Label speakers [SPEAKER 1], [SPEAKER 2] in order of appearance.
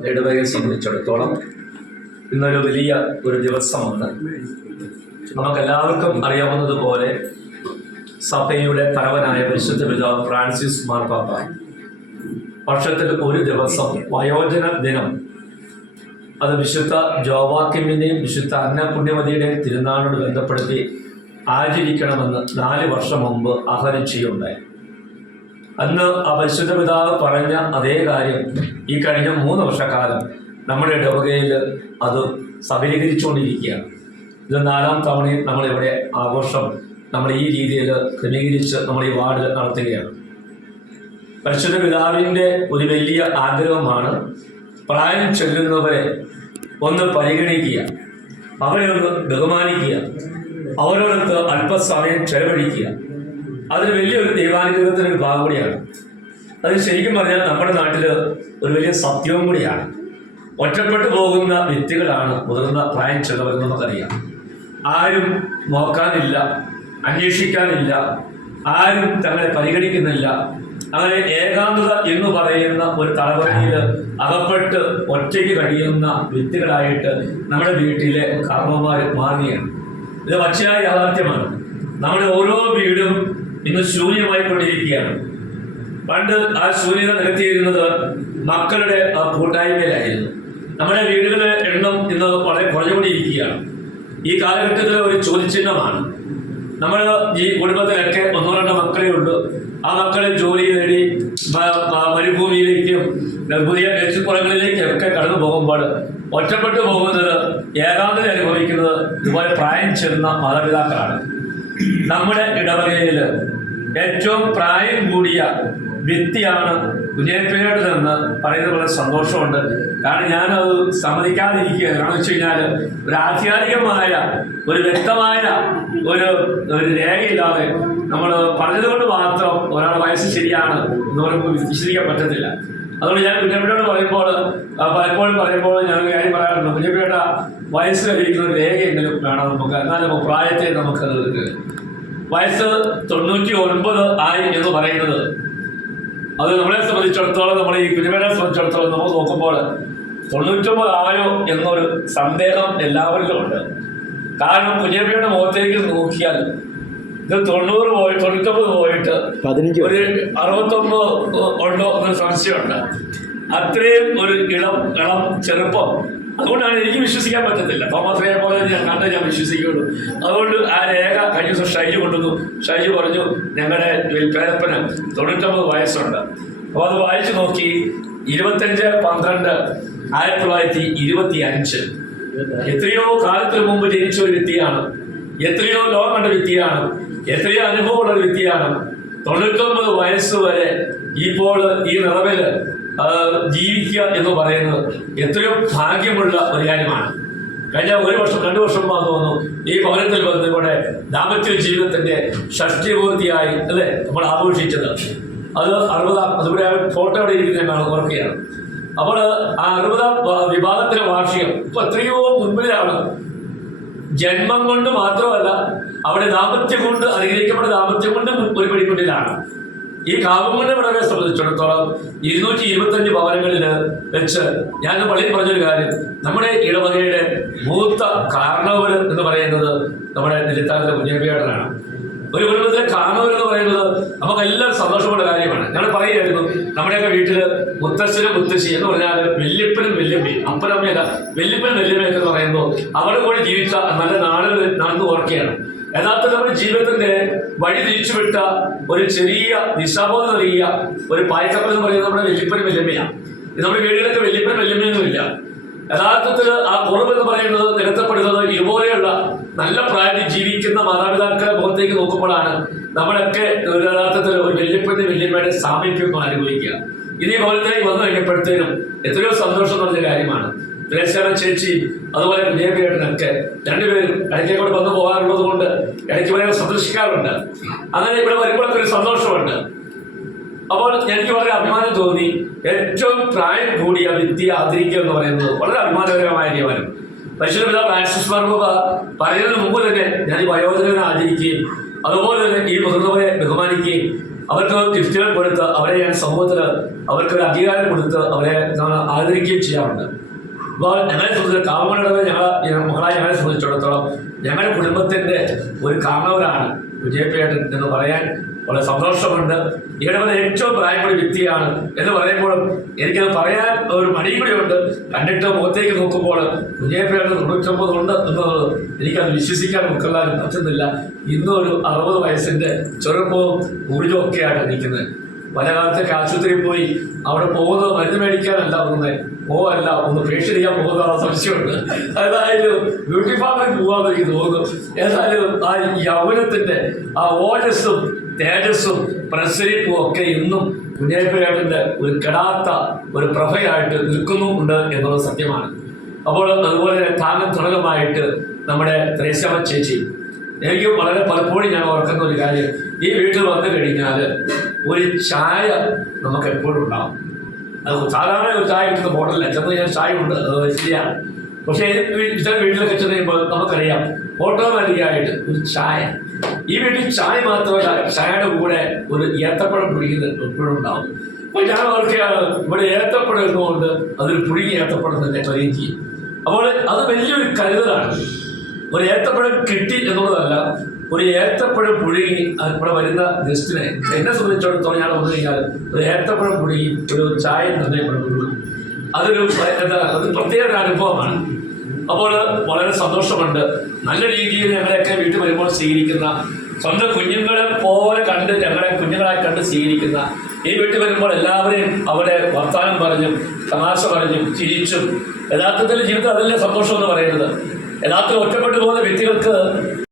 [SPEAKER 1] ഇടവകയെ സംബന്ധിച്ചിടത്തോളം ഇന്നൊരു വലിയ ഒരു ദിവസമാണ് നമുക്കെല്ലാവർക്കും അറിയാവുന്നതുപോലെ സഭയുടെ തലവനായ പരിശുദ്ധ പിതാവ് ഫ്രാൻസിസ് മാർപ്പാപ്പ വർഷത്തിൽ ഒരു ദിവസം വയോജന ദിനം. അത് വിശുദ്ധ ജോവാക്യമിന്റെയും വിശുദ്ധ അന്നപുണ്യമതിയുടെയും തിരുനാളിനോട് ബന്ധപ്പെടുത്തി ആചരിക്കണമെന്ന് നാല് വർഷം മുമ്പ് ആഹരിക്കുകയുണ്ടായി അന്ന് ആ പരിശുദ്ധ പിതാവ് പറഞ്ഞ അതേ കാര്യം ഈ കഴിഞ്ഞ മൂന്ന് വർഷക്കാലം നമ്മുടെ ഇടവകയിൽ അത് സബലീകരിച്ചുകൊണ്ടിരിക്കുകയാണ്. ഇത് നാലാം തവണയും നമ്മളിവിടെ ആഘോഷം നമ്മൾ ഈ രീതിയിൽ ക്രമീകരിച്ച് നമ്മൾ ഈ വാർഡിൽ നടത്തുകയാണ്. പരിശുദ്ധ പിതാവിന്റെ ഒരു വലിയ ആഗ്രഹമാണ് പ്രായം ചെല്ലുന്നവരെ ഒന്ന് പരിഗണിക്കുക അവരെ ഒന്ന് ബഹുമാനിക്കുക അവരോടൊത്ത് അല്പസമയം ചെലവഴിക്കുക. അതൊരു വലിയൊരു ദൈവാനുഗ്രഹത്തിന് ഒരു ഭാഗം കൂടിയാണ്. അത് ശരിക്കും പറഞ്ഞാൽ നമ്മുടെ നാട്ടിൽ ഒരു വലിയ സത്യവും കൂടിയാണ്. ഒറ്റപ്പെട്ടു പോകുന്ന വ്യക്തികളാണ് മുതിർന്ന പ്രായം ചെന്നവരെന്ന് നമുക്കറിയാം ആരും നോക്കാനില്ല അന്വേഷിക്കാനില്ല ആരും തങ്ങളെ പരിഗണിക്കുന്നില്ല. അങ്ങനെ ഏകാന്തത എന്ന് പറയുന്ന ഒരു തലമുറയിൽ അകപ്പെട്ട് ഒറ്റയ്ക്ക് കഴിയുന്ന വ്യക്തികളായിട്ട് നമ്മുടെ വീട്ടിലെ കർമ്മമാർ മാറുകയാണ്. ഇത് പച്ചയായ യാഥാർത്ഥ്യമാണ്. നമ്മുടെ ഓരോ വീടും ഇന്ന് ശൂന്യമായിക്കൊണ്ടിരിക്കുകയാണ് പണ്ട് ആ ശൂന്യത നികത്തിയിരുന്നത് മക്കളുടെ കൂട്ടായ്മയിലായിരുന്നു. നമ്മുടെ വീടുകളുടെ എണ്ണം ഇന്ന് വളരെ കുറഞ്ഞുകൊണ്ടിരിക്കുകയാണ്. ഈ കാലഘട്ടത്തിൽ ഒരു ചോദ്യചിഹ്നമാണ്. നമ്മൾ ഈ കുടുംബത്തിലൊക്കെ ഒന്നോ രണ്ടോ മക്കളേ ഉള്ളൂ. ആ മക്കളെ ജോലി നേടി മരുഭൂമിയിലേക്കും പുതിയ ലക്ഷ്യപ്പുറങ്ങളിലേക്കും ഒക്കെ കടന്നു പോകുമ്പോൾ ഒറ്റപ്പെട്ടു പോകുന്നത് ഏകാന്തത അനുഭവിക്കുന്നത് ഇതുപോലെ പ്രായം ചെന്ന മാതാപിതാക്കളാണ്. നമ്മുടെ ഇടവകയിൽ ഏറ്റവും പ്രായം കൂടിയ വ്യക്തിയാണ് കുഞ്ഞേപ്പേട് എന്ന് പറയുന്നത് വളരെ സന്തോഷമുണ്ട്. കാരണം ഞാനത് സമ്മതിക്കാതിരിക്കുക. കാരണം വെച്ച് കഴിഞ്ഞാൽ ഒരു ആധികാരികമായ ഒരു വ്യക്തമായ ഒരു ഒരു രേഖയില്ലാതെ നമ്മൾ പറഞ്ഞതുകൊണ്ട് മാത്രം ഒരാളുടെ വയസ്സ് ശരിയാണ് എന്ന് പറയുമ്പോൾ വിശ്വസിക്കാൻ പറ്റത്തില്ല. അതുകൊണ്ട് ഞാൻ കുഞ്ഞപ്പേട്ടോട് പറയുമ്പോൾ പലപ്പോഴും പറയുമ്പോൾ ഞാൻ കാര്യം പറയാറുണ്ട്. കുഞ്ഞപ്പേട്ട വയസ്സ് കഴിക്കുന്ന ഒരു രേഖയെങ്കിലും വേണം നമുക്ക്. എന്നാലും നമുക്ക് പ്രായത്തെ നമുക്ക് വയസ്സ് തൊണ്ണൂറ്റി ഒൻപത് ആയി എന്ന് പറയുന്നത്. അത് നമ്മളെ സംബന്ധിച്ചിടത്തോളം നമ്മൾ ഈ കുഞ്ഞുമേനെ സംബന്ധിച്ചിടത്തോളം നമ്മൾ നോക്കുമ്പോൾ തൊണ്ണൂറ്റൊമ്പത് ആയോ എന്നൊരു സന്ദേഹം എല്ലാവരിലും ഉണ്ട്. കാരണം കുഞ്ഞമ്മയുടെ മുഖത്തേക്ക് നോക്കിയാൽ ഇത് തൊണ്ണൂറ് പോയി തൊണ്ണൂറ്റൊമ്പത് പോയിട്ട് ഒരു അറുപത്തൊമ്പത് ഉണ്ടോ എന്നൊരു സംശയമുണ്ട്. അത്രയും ഒരു ഇളം ഇളം ചെറുപ്പം അതുകൊണ്ടാണ് എനിക്ക് വിശ്വസിക്കാൻ പറ്റത്തില്ല. തോമസ് റേ പോലെ ഞാൻ കണ്ട ഞാൻ വിശ്വസിക്കുള്ളൂ. അതുകൊണ്ട് ആ രേഖ കഴിഞ്ഞ ദിവസം ഷൈജു കൊണ്ടുവന്നു. ഷൈജു പറഞ്ഞു ഞങ്ങളുടെ പേരപ്പന് തൊണ്ണൂറ്റൊമ്പത് വയസ്സുണ്ട്. അപ്പോൾ അത് വായിച്ചു നോക്കി. ഇരുപത്തഞ്ച് പന്ത്രണ്ട് ആയിരത്തി തൊള്ളായിരത്തി ഇരുപത്തി അഞ്ച് എത്രയോ കാലത്തിന് മുമ്പ് ജനിച്ച ഒരു വ്യക്തിയാണ്. എത്രയോ ലോകം കണ്ട വ്യക്തിയാണ്. എത്രയോ അനുഭവമുള്ള ഒരു വ്യക്തിയാണ്. തൊണ്ണൂറ്റൊമ്പത് വയസ്സ് വരെ ഇപ്പോൾ ഈ നിറവിൽ ജീവിക്കുക എന്ന് പറയുന്നത് എത്രയോ ഭാഗ്യമുള്ള ഒരു കാര്യമാണ്. കഴിഞ്ഞ ഒരു വർഷം രണ്ടു വർഷം മുമ്പ് തോന്നുന്നു. ഈ ഭവനത്തിൽ വന്ന് ഇവിടെ ദാമ്പത്യ ജീവിതത്തിന്റെ ഷഷ്ടിപൂർത്തിയായി അല്ലേ? നമ്മൾ ആഘോഷിച്ചത്. അത് അറുപതാം അതുപോലെ ഫോട്ടോ അവിടെ ഇരിക്കുന്നതാണ് ഓർക്കുകയാണ്. അപ്പോൾ ആ അറുപതാം വ- വിഭാഗത്തിലെ വാർഷികം ഇപ്പൊ എത്രയോ മുൻപിലാണ്. ജന്മം കൊണ്ട് മാത്രമല്ല അവിടെ ദാമ്പത്യം കൊണ്ട് അനുഗ്രഹിക്കപ്പെട്ട ദാമ്പത്യം കൊണ്ട് ഒരു പിടിമുന്നിലാണ് ഈ കാവുങ്ങളുടെ വിളവെ സംബന്ധിച്ചിടത്തോളം ഇരുന്നൂറ്റി ഇരുപത്തഞ്ച് ഭവനങ്ങളിൽ വെച്ച് ഞാൻ പള്ളിയിൽ പറഞ്ഞൊരു കാര്യം. നമ്മുടെ ഇടവകയുടെ മൂത്ത കാരണവർ എന്ന് പറയുന്നത് നമ്മുടെ നെല്ലിത്താനത്തെ കുഞ്ഞേപ്പിയാടനാണ് ഒരു കുടുംബത്തിലെ കാരണവർ എന്ന് പറയുന്നത് നമുക്ക് എല്ലാവരും സന്തോഷമുള്ള കാര്യമാണ്. ഞങ്ങൾ പറയുമായിരുന്നു നമ്മുടെയൊക്കെ വീട്ടിൽ മുത്തശ്ശനും മുത്തശ്ശി എന്ന് പറഞ്ഞാൽ വല്യപ്പനും വല്യമ്മയും അപ്പനമ്മയല്ല വല്യപ്പനും വല്യമ്മയൊക്കെ എന്ന് പറയുമ്പോൾ അവിടെ കൂടി ജീവിച്ച നല്ല നാളുകൾ നടന്നു ഓർക്കുകയാണ് യഥാർത്ഥത്തിൽ നമ്മുടെ ജീവിതത്തിന്റെ വഴി തിരിച്ചുവിട്ട ഒരു ചെറിയ ദിശാബോധം നൽകിയ ഒരു പായക്കപ്പൽ എന്ന് പറയുന്നത് നമ്മുടെ വല്യപ്പനും വെല്ലുമ്മയാണ് ഇത് നമ്മുടെ വീടുകളിലൊക്കെ വല്യപ്പനും വെല്ലുമ്മയൊന്നുമില്ല യഥാർത്ഥത്തിൽ ആ കുറവ് എന്ന് പറയുന്നത് നിരത്തപ്പെടുന്നത് ഇതുപോലെയുള്ള നല്ല പ്രായത്തിൽ ജീവിക്കുന്ന മാതാപിതാക്കളെ മുഖത്തേക്ക് നോക്കുമ്പോഴാണ് നമ്മളൊക്കെ ഒരു യഥാർത്ഥത്തിൽ ഒരു വെല്ലുപ്പന്റെ വെല്ലുമ്മയുടെ സാമീപ്യം അനുഭവിക്കുക ഇനി ഭവനത്തിലേക്ക് വന്നു കഴിഞ്ഞപ്പോഴത്തേനും എത്രയോ സന്തോഷം നിറഞ്ഞ കാര്യമാണ്. ത്രേസ്യാമ ചേച്ചി അതുപോലെ വിജയപീഠനൊക്കെ രണ്ടുപേരും ഇടയ്ക്ക് വന്നു പോകാറുള്ളത് കൊണ്ട് ഇടയ്ക്ക് വരെ സന്ദർശിക്കാറുണ്ട്. അങ്ങനെ ഇവിടെ വരുമ്പോഴൊക്കെ ഒരു സന്തോഷമുണ്ട്. അപ്പോൾ എനിക്ക് വളരെ അഭിമാനം തോന്നി. ഏറ്റവും പ്രായം കൂടിയ വിദ്യ ആദരിക്കുക എന്ന് പറയുന്നത് വളരെ അഭിമാനകരമായ കാര്യമാണ്. പരിശുദ്ധ പിതാവ് ഫ്രാൻസിസ് മാർബ പറയുന്നതിന് മുമ്പ് തന്നെ ഞാൻ ഈ വയോജനനെ ആചരിക്കുകയും അതുപോലെ തന്നെ ഈ മുതിർന്നവരെ ബഹുമാനിക്കുകയും അവർക്ക് ഗിഫ്റ്റുകൾ കൊടുത്ത് അവരെ ഞാൻ സമൂഹത്തിൽ അവർക്കൊരു അംഗീകാരം കൊടുത്ത് അവരെ നമ്മൾ ആദരിക്കുകയും ചെയ്യാറുണ്ട്. അപ്പോൾ ഞങ്ങളെ സംബന്ധിച്ച് കാമണിടവ് ഞങ്ങൾ മകളായി ഞങ്ങളെ സംബന്ധിച്ചിടത്തോളം ഞങ്ങളുടെ കുടുംബത്തിന്റെ ഒരു കാരണവരാണ് വിജയപേട്ടൻ എന്ന് പറയാൻ വളരെ സന്തോഷമുണ്ട്. ഇടവന ഏറ്റവും പ്രായമുള്ള വ്യക്തിയാണ് എന്ന് പറയുമ്പോഴും എനിക്കത് പറയാൻ ഒരു മടിയും കൂടിയുണ്ട് കണ്ടിട്ട് മുഖത്തേക്ക് നോക്കുമ്പോൾ വിജയപേട്ടൻ തൊണ്ണൂറ്റൊമ്പത് ഉണ്ട് എന്നുള്ളത് എനിക്കത് വിശ്വസിക്കാൻ ഉൾക്കൊള്ളാൻ പറ്റുന്നില്ല ഇന്നൊരു അറുപത് വയസ്സിന്റെ ചെറുപ്പവും ഊർജവും ഒക്കെയാണ് നിൽക്കുന്നത് പല കാലത്തൊക്കെ ആശുപത്രിയിൽ പോയി അവിടെ പോകുന്നത് മരുന്ന് മേടിക്കാനല്ല ഒന്ന് പോവല്ല ഒന്ന് പേഷ്യൻ ചെയ്യാൻ പോകുന്ന സംശയമുണ്ട്. ഏതായാലും ബ്യൂട്ടി പാർലറിൽ പോകാമെന്ന് എനിക്ക് തോന്നുന്നു. ഏതായാലും ആ യൗവനത്തിന്റെ ആ ഓജസ്സും തേജസ്സും പ്രസരിപ്പും ഒക്കെ ഇന്നും കുഞ്ഞേപ്പേട്ടന്റെ ഒരു കെടാത്ത ഒരു പ്രഭയായിട്ട് നിൽക്കുന്നുണ്ട് എന്നുള്ളത് സത്യമാണ്. അപ്പോൾ അതുപോലെ താങ്ങും തുണകമായിട്ട് നമ്മുടെ ത്രേശമ ചേച്ചി എനിക്ക് വളരെ പലപ്പോഴും ഞാൻ ഓർക്കുന്ന ഒരു കാര്യം ഈ വീട്ടിൽ വന്നു കഴിഞ്ഞാൽ ഒരു ചായ നമുക്ക് എപ്പോഴും ഉണ്ടാവും. അത് സാധാരണ ഒരു ചായ കിട്ടുന്ന മോഡലില്ല ചെന്ന് ഞാൻ ചായ ഉണ്ട് അത് ശരിയാണ് പക്ഷേ ചില വീട്ടിലൊക്കെ ചെന്ന് കഴിയുമ്പോൾ നമുക്കറിയാം ഓട്ടോമാറ്റിക്കായിട്ട് ഒരു ചായ. ഈ വീട്ടിൽ ചായ മാത്രമല്ല ചായയുടെ കൂടെ ഒരു ഏത്തപ്പഴം പിടിക്കുന്നത് എപ്പോഴും ഉണ്ടാവും. അപ്പോൾ ഞാൻ ഓർക്കുകയാണ് ഇവിടെ ഏത്തപ്പഴം എന്നുകൊണ്ട് അതൊരു പുഴുങ്ങി ഏത്തപ്പഴം തന്നെ ട്രെയിൻ ചെയ്യും. അപ്പോൾ അത് വലിയൊരു കരുതലാണ്. ഒരു ഏത്തപ്പഴം കിട്ടി എന്നുള്ളതല്ല ഒരു ഏത്തപ്പഴം പുഴുകി ഇവിടെ വരുന്ന ഗസ്റ്റിനെ എന്നെ സംബന്ധിച്ചിടത്തോളം ഞാൻ വന്നു കഴിഞ്ഞാൽ ഒരു ഏത്തപ്പഴം പുഴുകി ഒരു ചായ കൊടുക്കും അതൊരു എന്താ അത് പ്രത്യേക അനുഭവമാണ്. അപ്പോൾ വളരെ സന്തോഷമുണ്ട്. നല്ല രീതിയിൽ ഞങ്ങളെയൊക്കെ വീട്ടിൽ വരുമ്പോൾ സ്വീകരിക്കുന്ന സ്വന്തം കുഞ്ഞുങ്ങളെ പോലെ കണ്ട് ഞങ്ങളെ കുഞ്ഞുങ്ങളായി കണ്ട് സ്വീകരിക്കുന്ന ഈ വീട്ടിൽ വരുമ്പോൾ എല്ലാവരെയും അവരെ വർത്തമാനം പറഞ്ഞും തമാശ പറഞ്ഞും ചിരിച്ചും യഥാർത്ഥത്തിൽ ജീവിതം അതല്ലേ സന്തോഷം എന്ന് പറയുന്നത്? യഥാർത്ഥത്തിൽ ഒറ്റപ്പെട്ടു പോകുന്ന വ്യക്തികൾക്ക്